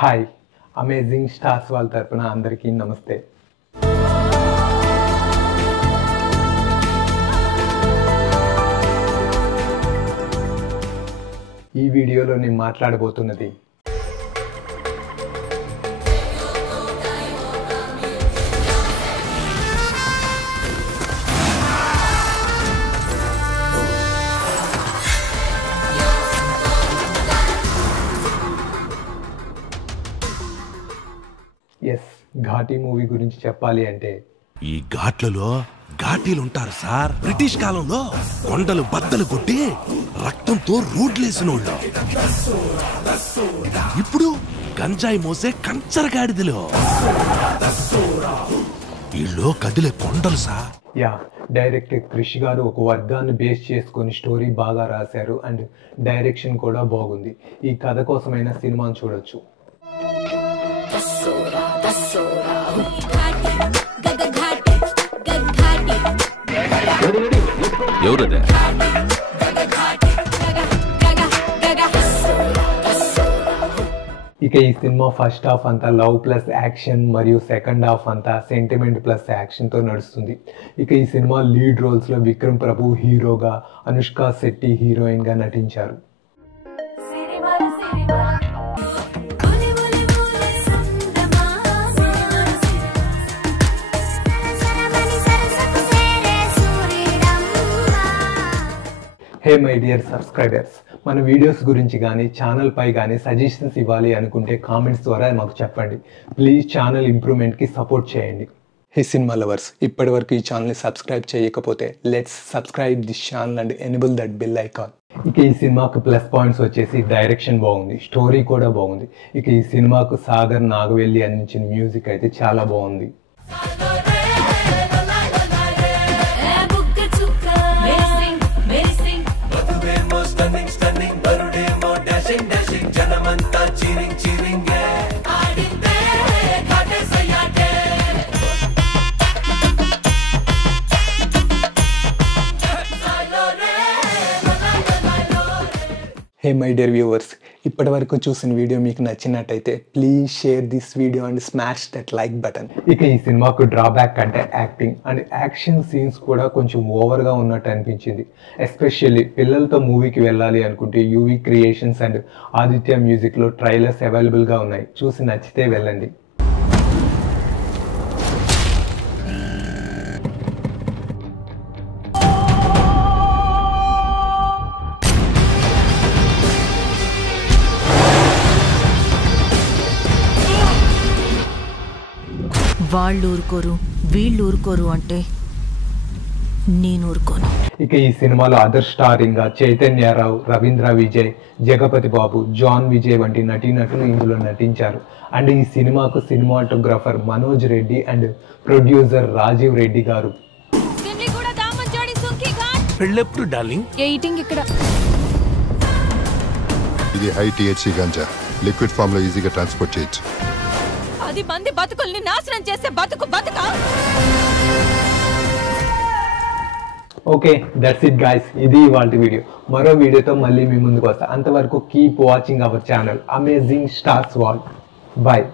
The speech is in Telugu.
హాయ్ అమేజింగ్ స్టార్స్ వాళ్ళ తరపున అందరికీ నమస్తే. ఈ వీడియోలో నేను మాట్లాడబోతున్నది ఘాటీ మూవీ గురించి చెప్పాలి అంటే ఈ ఘాట్లలో ఘాటీలు ఉంటారు సార్. బ్రిటిష్ కాలంలో కొండలు బద్దలు కొట్టి రక్తంతో రోడ్లేసినోళ్ళు ఇప్పుడు గంజాయి మోసే కంచరగాడిదలో వీళ్ళు కదిలే కొండలు సార్. డైరెక్టర్ క్రిష్ గారు ఒక వర్గాన్ని బేస్ చేసుకొని స్టోరీ బాగా రాశారు అండ్ డైరెక్షన్ కూడా బాగుంది. ఈ కథ కోసమైన సినిమాను చూడొచ్చు. ఎవరదే? ఇక ఈ సినిమా ఫస్ట్ హాఫ్ అంతా లవ్ ప్లస్ యాక్షన్ మరియు సెకండ్ హాఫ్ అంతా సెంటిమెంట్ ప్లస్ యాక్షన్తో నడుస్తుంది. ఇక ఈ సినిమా లీడ్ రోల్స్లో విక్రమ్ ప్రభు హీరోగా, అనుష్క శెట్టి హీరోయిన్గా నటించారు. హే మై డియర్ సబ్స్క్రైబర్స్, మన వీడియోస్ గురించి కానీ ఛానల్ పై కానీ సజెషన్స్ ఇవ్వాలి అనుకుంటే కామెంట్స్ ద్వారా మాకు చెప్పండి. ప్లీజ్ ఛానల్ ఇంప్రూవ్మెంట్కి సపోర్ట్ చేయండి. హే సినిమా లవర్స్, ఇప్పటి వరకు ఈ ఛానల్ని సబ్స్క్రైబ్ చేయకపోతే let's subscribe this channel and enable that bell icon. ఇక ఈ సినిమాకు ప్లస్ పాయింట్స్ వచ్చేసి డైరెక్షన్ బాగుంది, స్టోరీ కూడా బాగుంది. ఇక ఈ సినిమాకు సాగర్ నాగవెల్లి అందించిన మ్యూజిక్ అయితే చాలా బాగుంది. హే మై డియర్ వ్యూవర్స్, ఇప్పటి వరకు చూసిన వీడియో మీకు నచ్చినట్టయితే please share this video and smash that like button. ఇక ఈ సినిమాకు డ్రాబ్యాక్ అంటే యాక్టింగ్ అండ్ యాక్షన్ సీన్స్ కూడా కొంచెం ఓవర్గా ఉన్నట్టు అనిపించింది. ఎస్పెషల్లీ పిల్లలతో మూవీకి వెళ్ళాలి అనుకుంటే యూవీ క్రియేషన్స్ అండ్ ఆదిత్య మ్యూజిక్లో ట్రైలర్స్ అవైలబుల్గా ఉన్నాయి. చూసి నచ్చితే వెళ్ళండి. వాళ్ళు ఊరుకోరు, వీళ్ళు ఊరుకోరు అంటే నేను ఊరుకోను. ఇక ఈ సినిమాలో అదర్ స్టారింగ్ గా చైతన్యరావు, రవీంద్ర విజయ్, జగపతి బాబు, జాన్ విజయ్ వంటి నటీనటులు ఇందులో నటించారు. అండ్ ఈ సినిమాకు cinematographer Manoj Reddy and producer Rajiv Reddy గారు. ఇది హై టీహెచ్సీ గంజా, లిక్విడ్ ఫామ్ లో ఈజీగా ట్రాన్స్పోర్ట్ చేయొచ్చు. 10 మంది బతుకుల్ని నాశనం చేసే బతుక. Okay, that's it guys. ఇది ఇవాళ వీడియో. మరో వీడియోతో మళ్ళీ మీ ముందుకు వస్తా. అంతవరకు keep watching our channel amazing stars world. Bye.